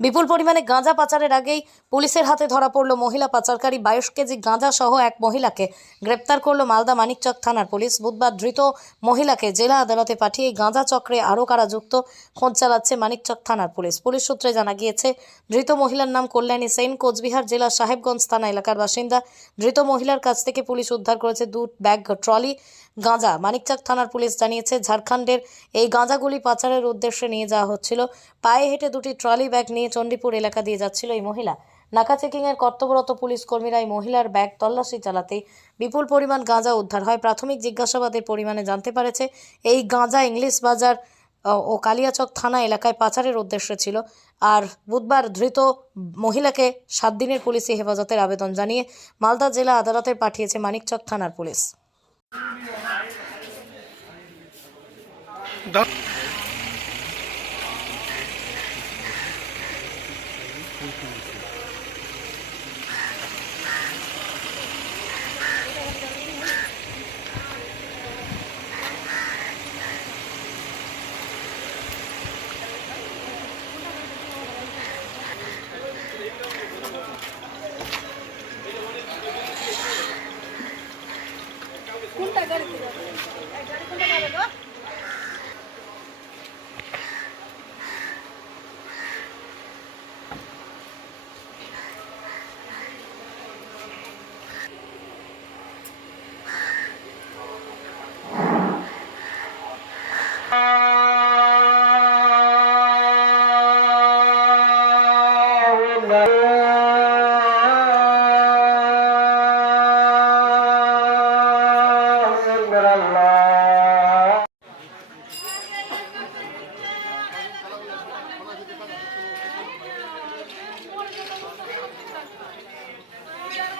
বিপুল পরিমাণে গাঁজা পাচারের আগেই পুলিশের হাতে ধরা পড়ল মহিলা পাচারকারী। 22 কেজি গাঁজা সহ এক মহিলাকে গ্রেপ্তার করল মালদা মানিকচক থানার পুলিশ। বুধবার ধৃত মহিলাকে জেলা আদালতে পাঠিয়ে গাঁজা চক্রে আরও কারা যুক্ত খোঁজ চালাচ্ছে মানিকচক থানার পুলিশ। পুলিশ সূত্রে জানা গিয়েছে, ধৃত মহিলার নাম কল্যাণী সেন, কোচবিহার জেলার সাহেবগঞ্জ থানা এলাকার বাসিন্দা। ধৃত মহিলার কাছ থেকে পুলিশ উদ্ধার করেছে 2 ব্যাগ ট্রলি গাঁজা। মানিকচক থানার পুলিশ জানিয়েছে, ঝাড়খণ্ডের এই গাঁজাগুলি পাচারের উদ্দেশ্যে নিয়ে যাওয়া হচ্ছিল। পায়ে হেঁটে 2টি ট্রলি ব্যাগ নিয়ে চণ্ডীপুর এলাকা দিয়ে যাচ্ছিল এই মহিলা। নাকা চেকিংয়ের কর্তব্যরত পুলিশ কর্মীরা এই মহিলার ব্যাগ তল্লাশি চালাতেই বিপুল পরিমাণ গাঁজা উদ্ধার হয়। প্রাথমিক জিজ্ঞাসাবাদের পরিমাণে জানতে পারেছে এই গাঁজা ইংলিশ বাজার ও কালিয়াচক থানা এলাকায় পাচারের উদ্দেশ্যে ছিল। আর বুধবার ধৃত মহিলাকে 7 দিনের পুলিশি হেফাজতের আবেদন জানিয়ে মালদা জেলা আদালতে পাঠিয়েছে মানিকচক থানার পুলিশ। কোনটা গাড়ি ছিল? এই গাড়ি কোনটা যাবে গো? No.